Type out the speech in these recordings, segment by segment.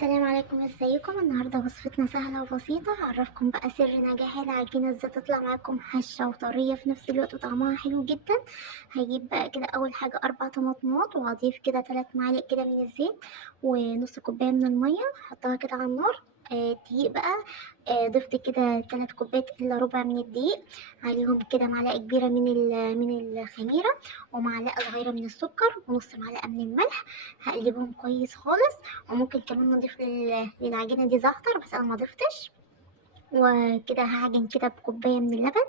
السلام عليكم، ازيكم؟ النهارده وصفتنا سهله وبسيطه. هعرفكم بقى سر نجاح العجينه، ازاي تطلع معاكم هشه وطريه في نفس الوقت وطعمها حلو جدا. هجيب بقى كده اول حاجه 4 طماطمات، وهضيف كده 3 معالق كده من الزيت ونص كوبايه من الميه، هحطها كده على النار. دقيق بقى. ضفت كده 3 كوبايات الا ربع من الدقيق، عليهم كده معلقه كبيره من الخميره، ومعلقه صغيره من السكر، ونص معلقه من الملح. هقلبهم كويس خالص. وممكن كمان نضيف للعجينة دي زعتر، بس أنا ما ضفتش. وكده هعجن كده بكوباية من اللبن،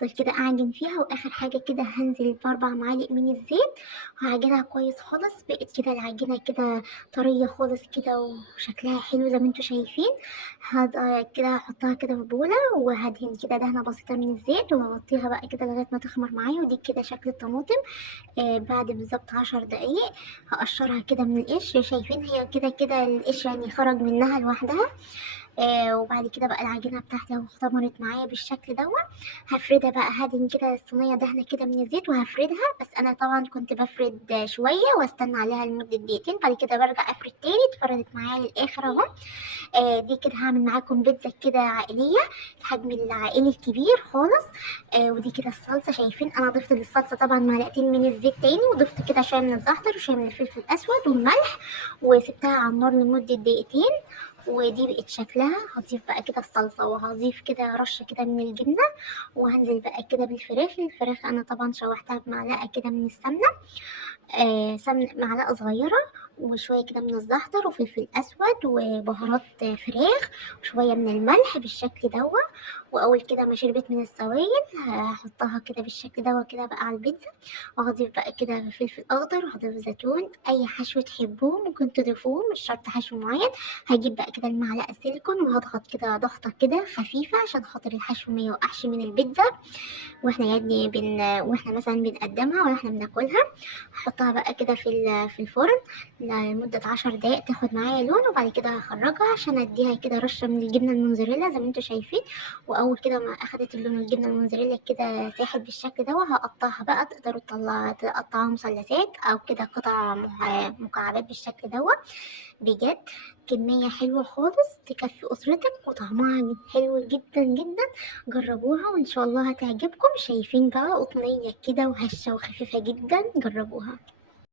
هفضل كده أعجن فيها. وآخر حاجة كده هنزل ب4 معالق من الزيت، وهعجنها كويس خالص. بقت كده العجينة كده طرية خالص كده، وشكلها حلو زي ما انتوا شايفين. كده هحطها كده في بولة، وهدهن كده دهنة بسيطة من الزيت، وهغطيها بقى كده لغاية ما تخمر معايا. ودي كده شكل الطماطم. بعد بالظبط 10 دقايق هقشرها كده من القشر. شايفين هي كده كده القشر يعني خرج منها لوحدها. وبعد كده بقى العجينة بتاعتي اهو اختمرت معايا بالشكل دوت. هفردها بقى، هدهن كده الصينية دهنة كده من الزيت وهفردها. بس انا طبعا كنت بفرد شوية واستنى عليها لمدة دقيقتين، بعد كده برجع افرد تاني. اتفردت معايا للاخر اهو. دي كده هعمل معاكم بيتزا كده عائلية، الحجم العائلي الكبير خالص. ودي كده الصلصة. شايفين انا ضفت للصلصة طبعا معلقتين من الزيت تاني، وضفت كده شوية من الزعتر وشوية من الفلفل الاسود والملح، وسبتها على النار لمدة دقيقتين. ودي بقت شكلها. هضيف بقى كده الصلصة، وهضيف كده رشة كده من الجبنة، وهنزل بقى كده الفراخ انا طبعا شوحتها بمعلقة كده من السمنة. سمن معلقة صغيرة، وشوية كده من الزعتر وفلفل أسود وبهارات فراخ، وشوية من الملح بالشكل دوا. وأول كده ما شربت من السوائل هحطها كده بالشكل دوا كده بقى على البيتزا. وهضيف بقى كده فلفل أخضر، وهضيف زيتون، أي حشو تحبوه ممكن تضيفوه، مش شرط حشو معين. هجيب بقى كده المعلقة السيليكون، وهضغط كده ضغطة كده خفيفة عشان خاطر الحشو ما يوقعش من البيتزا. واحنا مثلا بنقدمها ولا احنا بناكلها. هحطها بقى كده في الفرن لمدة 10 دقايق تاخد معايا لون، وبعد كده هخرجها عشان اديها كده رشة من الجبنة الموزاريلا زي ما انتوا شايفين. واول كده ما اخدت اللون الجبنة الموزاريلا كده ساحت بالشكل ده، هقطعها بقى. تقدروا تقطعوها مثلثات او كده قطع مكعبات بالشكل ده. بجد كمية حلوة خالص تكفي أسرتك، وطعمها حلو جدا جدا. جربوها وإن شاء الله هتعجبكم. شايفين بقى قطنية كده وهشة وخفيفة جدا، جربوها.